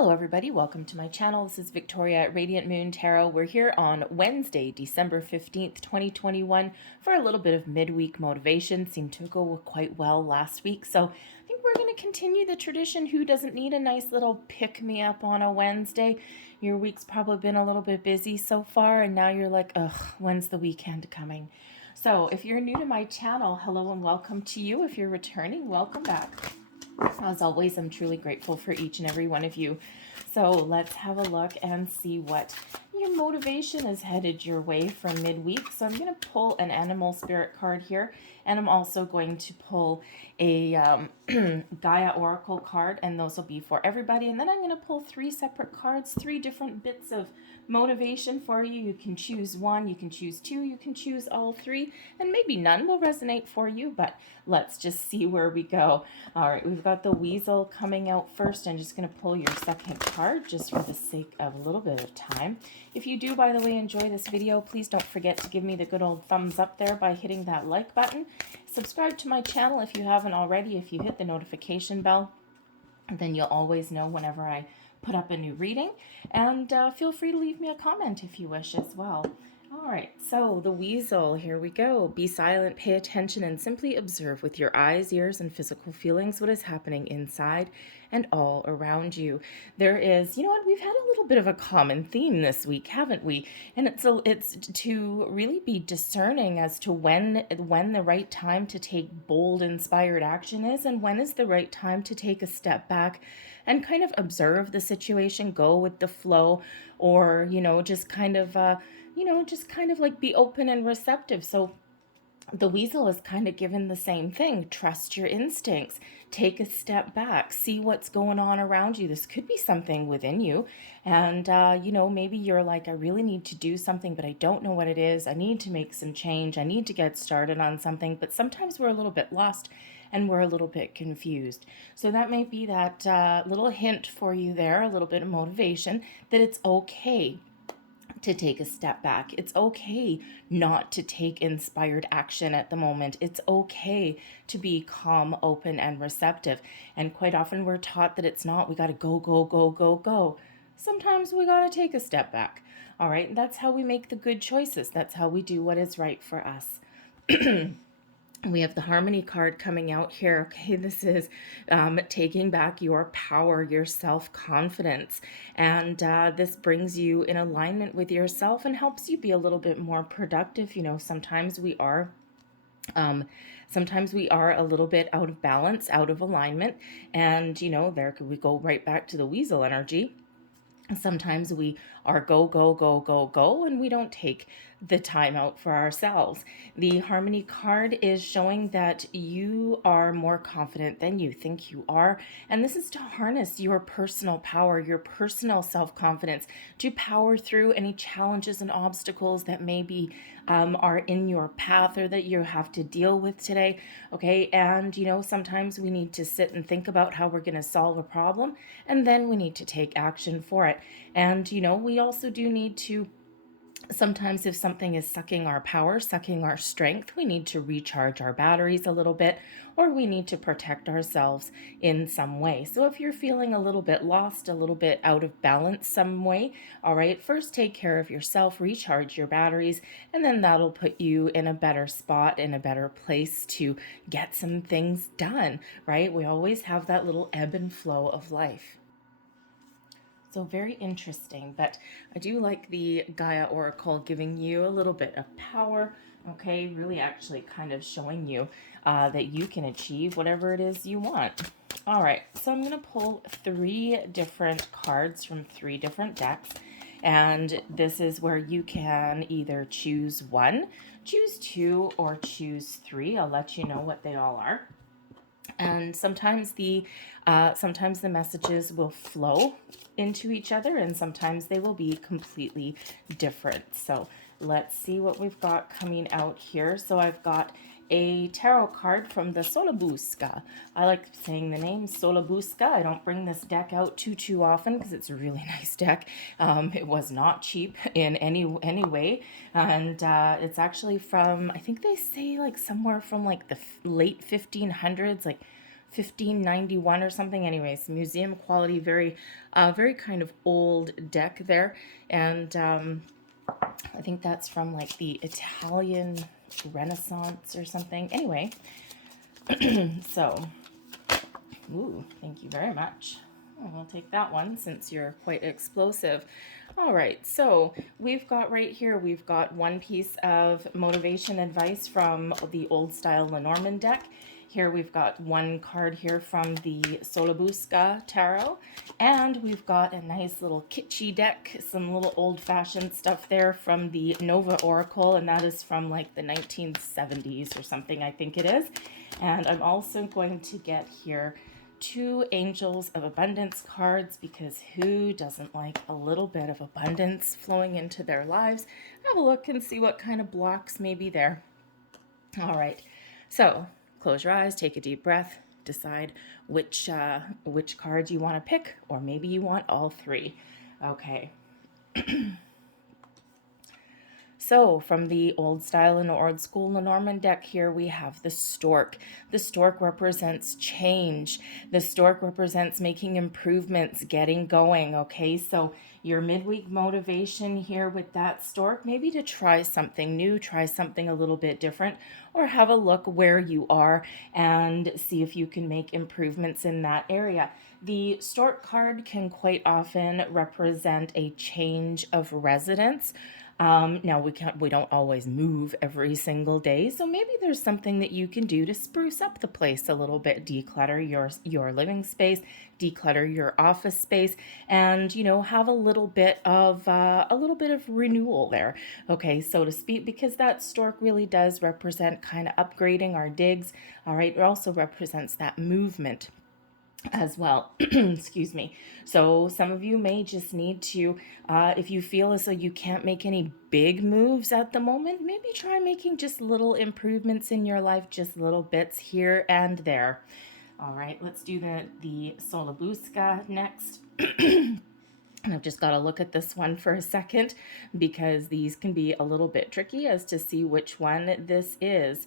Hello everybody, welcome to my channel. This is Victoria at Radiant Moon Tarot. We're here on Wednesday, December 15th, 2021 for a little bit of midweek motivation. Seemed to go quite well last week, so I think we're going to continue the tradition. Who doesn't need a nice little pick-me-up on a Wednesday? Your week's probably been a little bit busy so far, and now you're like, ugh, when's the weekend coming? So if you're new to my channel, hello and welcome to you. If you're returning, welcome back. As always, I'm truly grateful for each and every one of you. So let's have a look and see what your motivation is headed your way for midweek. So I'm going to pull an animal spirit card here, and I'm also going to pull a Gaia Oracle card, and those will be for everybody. And then I'm going to pull three separate cards, three different bits of motivation for you. You can choose one, you can choose two, you can choose all three, and maybe none will resonate for you, but let's just see where we go. All right, we've got the weasel coming out first. I'm just going to pull your second card just for the sake of a little bit of time. If you do, by the way, enjoy this video, please don't forget to give me the good old thumbs up there by hitting that like button. Subscribe to my channel if you haven't already. If you hit the notification bell, then you'll always know whenever I put up a new reading, and feel free to leave me a comment if you wish as well. All right, so the weasel, here we go. Be silent, pay attention, and simply observe with your eyes, ears, and physical feelings what is happening inside and all around you. There is, you know what, we've had a little bit of a common theme this week, haven't we? And it's to really be discerning as to when the right time to take bold, inspired action is, and when is the right time to take a step back and kind of observe the situation, go with the flow, or, just kind of like be open and receptive. So the weasel is kind of given the same thing. Trust your instincts. Take a step back. See what's going on around you. This could be something within you. And, maybe you're like, I really need to do something, but I don't know what it is. I need to make some change. I need to get started on something. But sometimes we're a little bit lost and we're a little bit confused. So that might be that little hint for you there, a little bit of motivation, that it's okay to take a step back. It's okay not to take inspired action at the moment. It's okay to be calm, open, and receptive. And quite often we're taught that it's not. We got to go, go, go, go, go. Sometimes we got to take a step back. All right, that's how we make the good choices. That's how we do what is right for us. We have the Harmony card coming out here. Okay, this is taking back your power, your self-confidence. And this brings you in alignment with yourself and helps you be a little bit more productive. Sometimes we are a little bit out of balance, out of alignment. And, there we go right back to the weasel energy. Sometimes we are go, go, go, go, go, and we don't take the time out for ourselves. The Harmony card is showing that you are more confident than you think you are. And this is to harness your personal power, your personal self-confidence, to power through any challenges and obstacles that maybe are in your path or that you have to deal with today. Okay, and sometimes we need to sit and think about how we're going to solve a problem, and then we need to take action for it. And we also do need to, sometimes if something is sucking our power, sucking our strength, we need to recharge our batteries a little bit, or we need to protect ourselves in some way. So if you're feeling a little bit lost, a little bit out of balance some way, all right, first take care of yourself, recharge your batteries, and then that'll put you in a better spot, in a better place to get some things done, right? We always have that little ebb and flow of life. So very interesting, but I do like the Gaia Oracle giving you a little bit of power, okay? Really actually kind of showing you that you can achieve whatever it is you want. All right, so I'm going to pull three different cards from three different decks, and this is where you can either choose one, choose two, or choose three. I'll let you know what they all are. And sometimes the messages will flow into each other, and sometimes they will be completely different. So let's see what we've got coming out here. So I've got a tarot card from the Solabusca. I like saying the name Solabusca. I don't bring this deck out too often because it's a really nice deck. It was not cheap in any way, and it's actually from, I think they say like somewhere from like the late 1500s, like 1591 or something. Anyways, museum quality, very, very kind of old deck there. And I think that's from like the Italian Renaissance or something. Anyway, so, ooh, thank you very much. I'll take that one since you're quite explosive. All right, so we've got right here, we've got one piece of motivation advice from the old style Lenormand deck. Here we've got one card here from the Solabusca Tarot, and we've got a nice little kitschy deck, some little old-fashioned stuff there from the Nova Oracle, and that is from like the 1970s or something, I think it is. And I'm also going to get here 2 Angels of Abundance cards, because who doesn't like a little bit of abundance flowing into their lives? Have a look and see what kind of blocks may be there. All right, so close your eyes, take a deep breath, decide which cards you want to pick, or maybe you want all 3. Okay. So from the old style and old school Lenormand deck here, we have the stork. The stork represents change. The stork represents making improvements, getting going, okay? So your midweek motivation here with that stork, maybe to try something new, try something a little bit different, or have a look where you are and see if you can make improvements in that area. The stork card can quite often represent a change of residence. Now we don't always move every single day, so maybe there's something that you can do to spruce up the place a little bit, declutter your living space, declutter your office space, and have a little bit of renewal there, okay, so to speak, because that stork really does represent kind of upgrading our digs. All right, it also represents that movement as well. Excuse me. So some of you may just need to, if you feel as though you can't make any big moves at the moment, maybe try making just little improvements in your life, just little bits here and there. All right, let's do the Solabusca next. And I've just got to look at this one for a second, because these can be a little bit tricky as to see which one this is.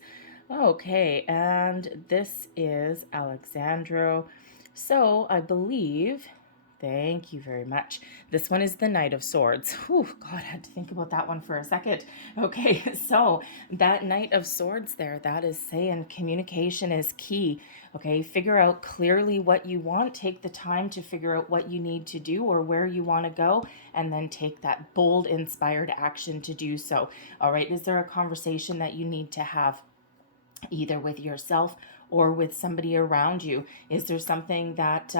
Okay, and this is Alexandro. So I believe, thank you very much. This one is the Knight of Swords. Whew, God, I had to think about that one for a second. Okay, so that Knight of Swords there, that is saying communication is key. Okay, figure out clearly what you want. Take the time to figure out what you need to do or where you want to go, and then take that bold, inspired action to do so. All right, is there a conversation that you need to have, either with yourself or with somebody around you? Is there something that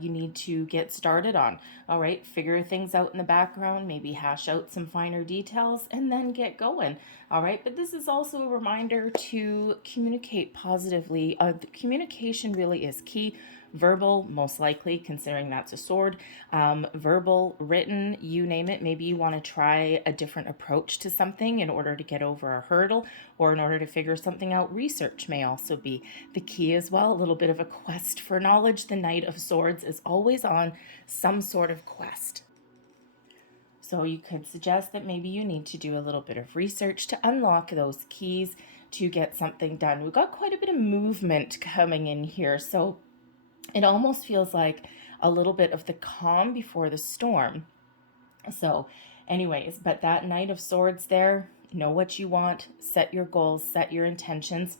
you need to get started on? All right, figure things out in the background, maybe hash out some finer details, and then get going. All right, but this is also a reminder to communicate positively. The communication really is key. Verbal, most likely, considering that's a sword. Verbal, written, you name it. Maybe you want to try a different approach to something in order to get over a hurdle, or in order to figure something out. Research may also be the key as well. A little bit of a quest for knowledge. The Knight of Swords is always on some sort of quest. So you could suggest that maybe you need to do a little bit of research to unlock those keys to get something done. We've got quite a bit of movement coming in here, so it almost feels like a little bit of the calm before the storm. So anyways, but that Knight of Swords there, know what you want, set your goals, set your intentions,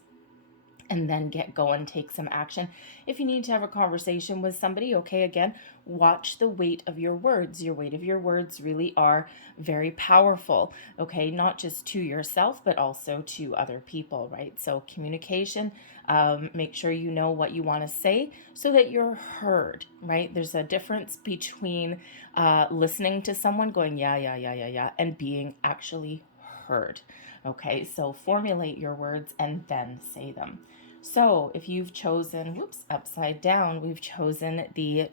and then get going, take some action. If you need to have a conversation with somebody, okay, again, watch the weight of your words. Your weight of your words really are very powerful, okay, not just to yourself, but also to other people, right? So communication, make sure you know what you want to say so that you're heard, right? There's a difference between listening to someone going, yeah, and being actually heard. Okay, so formulate your words and then say them. So if you've chosen, whoops, upside down, we've chosen the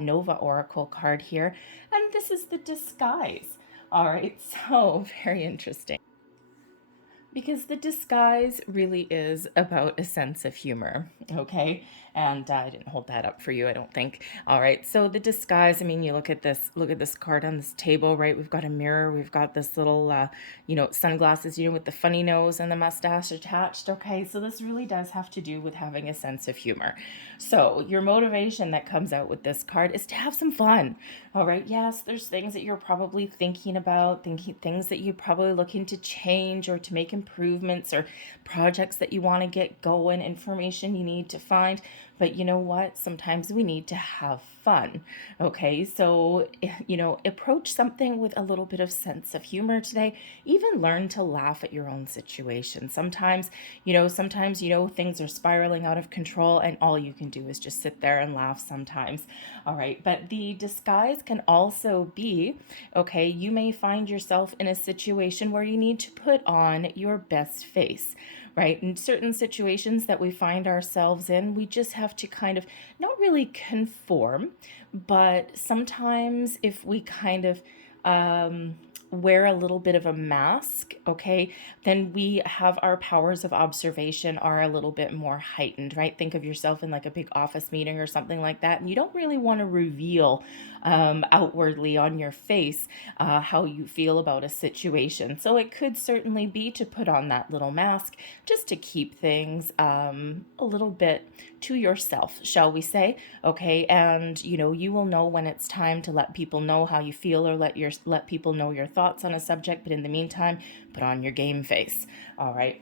Nova Oracle card here, and this is the disguise. All right, so very interesting, because the disguise really is about a sense of humor, okay? And I didn't hold that up for you, I don't think. All right, so the disguise, I mean, you look at this card on this table, right? We've got a mirror, we've got this little, sunglasses, with the funny nose and the mustache attached. Okay, so this really does have to do with having a sense of humor. So your motivation that comes out with this card is to have some fun. All right, yes, there's things that you're probably thinking about, things that you're probably looking to change or to make improvements, or projects that you want to get going, information you need to find. But you know what? Sometimes we need to have fun. Okay, so, approach something with a little bit of sense of humor today. Even learn to laugh at your own situation. Sometimes, things are spiraling out of control, and all you can do is just sit there and laugh sometimes. All right, but the disguise can also be, okay, you may find yourself in a situation where you need to put on your best face, right? In certain situations that we find ourselves in, we just have to kind of not really conform, but sometimes if we kind of wear a little bit of a mask, okay, then we have our powers of observation are a little bit more heightened, right? Think of yourself in like a big office meeting or something like that, and you don't really want to reveal outwardly on your face how you feel about a situation. So it could certainly be to put on that little mask just to keep things a little bit to yourself, shall we say? Okay, and you will know when it's time to let people know how you feel, or let people know your thoughts on a subject. But in the meantime, put on your game face. All right.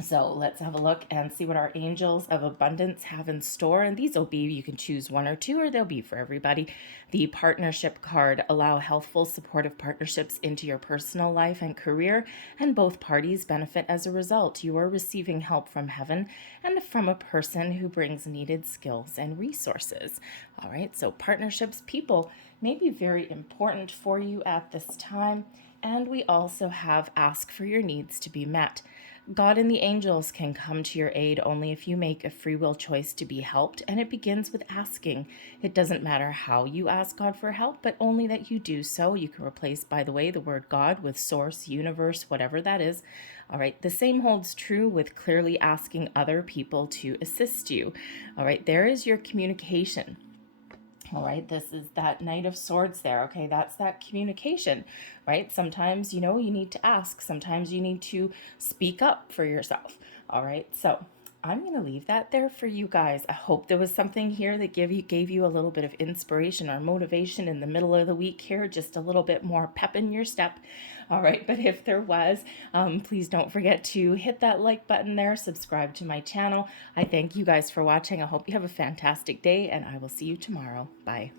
So let's have a look and see what our angels of abundance have in store. And these will be, you can choose one or two, or they'll be for everybody. The partnership card: allow healthful, supportive partnerships into your personal life and career, and both parties benefit as a result. You are receiving help from heaven and from a person who brings needed skills and resources. All right, so partnerships, people, may be very important for you at this time. And we also have ask for your needs to be met. God and the angels can come to your aid only if you make a free will choice to be helped, and it begins with asking. It doesn't matter how you ask God for help, but only that you do so. You can replace, by the way, the word God with source, universe, whatever that is. All right, the same holds true with clearly asking other people to assist you. All right, there is your communication. All right, this is that Knight of Swords there. Okay, that's that communication, right? Sometimes, you need to ask. Sometimes you need to speak up for yourself. All right, so I'm going to leave that there for you guys. I hope there was something here that gave you a little bit of inspiration or motivation in the middle of the week here, just a little bit more pep in your step. All right, but if there was, please don't forget to hit that like button there, subscribe to my channel. I thank you guys for watching. I hope you have a fantastic day, and I will see you tomorrow. Bye.